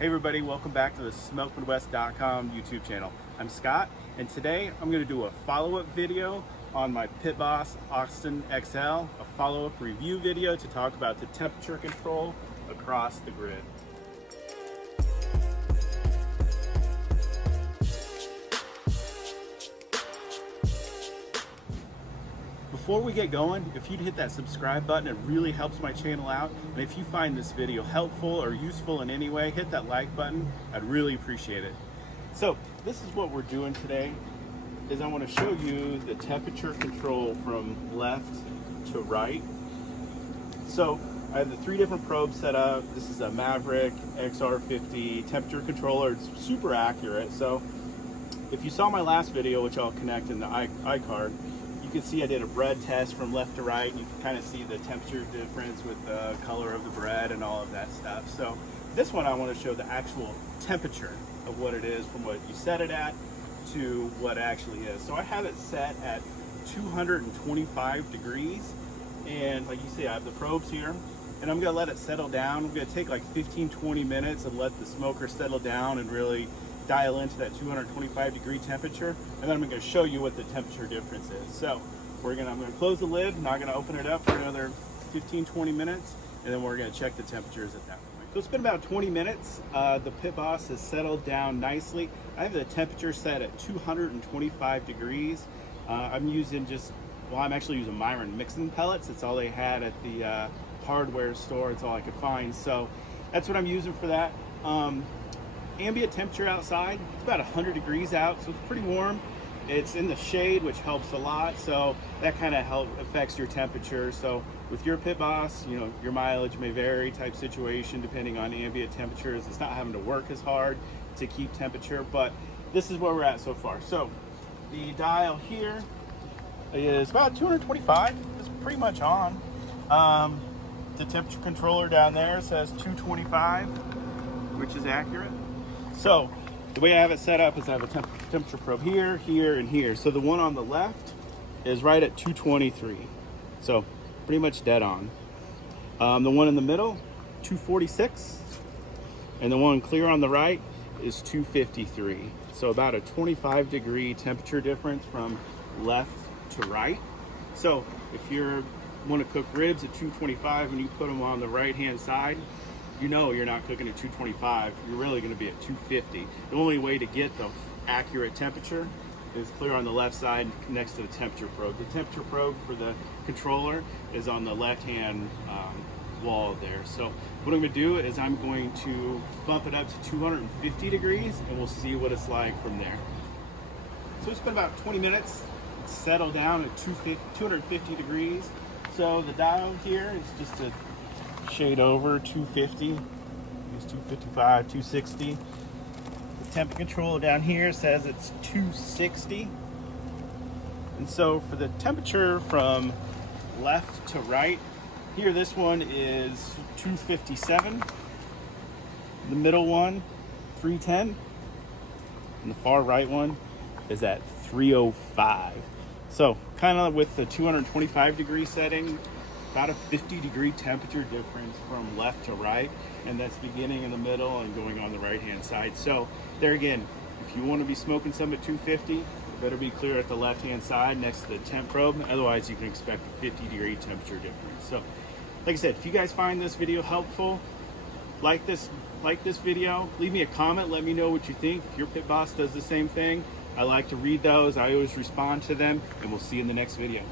Hey everybody, welcome back to the SmokeMidwest.com YouTube channel. I'm Scott, and today I'm going to do a follow-up video on my Pit Boss Austin XL, a follow-up review video to talk about the temperature control across the grid. Before we get going, if you'd hit that subscribe button, it really helps my channel out. And if you find this video helpful or useful in any way, hit that like button. I'd really appreciate it. So this is what we're doing today, is I want to show you the temperature control from left to right. So I have the 3 different probes set up. This is a Maverick XR50 temperature controller. It's super accurate. So if you saw my last video, which I'll connect in the iCard, you can see I did a bread test from left to right. You can kind of see the temperature difference with the color of the bread and all of that stuff. So this one I want to show the actual temperature of what it is from what you set it at to what it actually is. So I have it set at 225 degrees, and like you see, I have the probes here, and I'm gonna let it settle down. I'm gonna take like 15-20 minutes and let the smoker settle down and really dial into that 225 degree temperature, and then I'm going to show you what the temperature difference is. So I'm going to close the lid, not going to open it up for another 15-20 minutes, and then we're going to check the temperatures at that point. So it's been about 20 minutes. The Pit Boss has settled down nicely. I have the temperature set at 225 degrees. I'm actually using Myron mixing pellets. It's all they had at the hardware store. It's all I could find. So that's what I'm using for that. Ambient temperature outside, it's about 100 degrees out, so it's pretty warm. It's in the shade, which helps a lot, so that kind of affects your temperature. So with your Pit Boss, you know, your mileage may vary type situation depending on ambient temperatures. It's not having to work as hard to keep temperature, but this is where we're at so far. So the dial here is about 225. It's pretty much on. The temperature controller down there says 225, which is accurate. So the way I have it set up is I have a temperature probe here, here, and here. So the one on the left is right at 223. So pretty much dead on. The one in the middle, 246. And the one clear on the right is 253. So about a 25 degree temperature difference from left to right. So if you want to cook ribs at 225 and you put them on the right hand side, you know you're not cooking at 225, you're really going to be at 250. The only way to get the accurate temperature is clear on the left side next to the temperature probe. The temperature probe for the controller is on the left hand wall there. So what I'm going to do is I'm going to bump it up to 250 degrees and we'll see what it's like from there. So it's been about 20 minutes, settle down at 250 degrees. So the dial here is just a shade over 250, it's 255, 260. The temp control down here says it's 260. And so for the temperature from left to right, here this one is 257. The middle one, 310. And the far right one is at 305. So kind of with the 225 degree setting, about a 50 degree temperature difference from left to right, and that's beginning in the middle and going on the right hand side. So there again, if you want to be smoking some at 250, it better be clear at the left hand side next to the temp probe, otherwise you can expect a 50 degree temperature difference. So like I said, if you guys find this video helpful, like this video, leave me a comment, let me know what you think. If your Pit Boss does the same thing, I like to read those, I always respond to them, and we'll see you in the next video.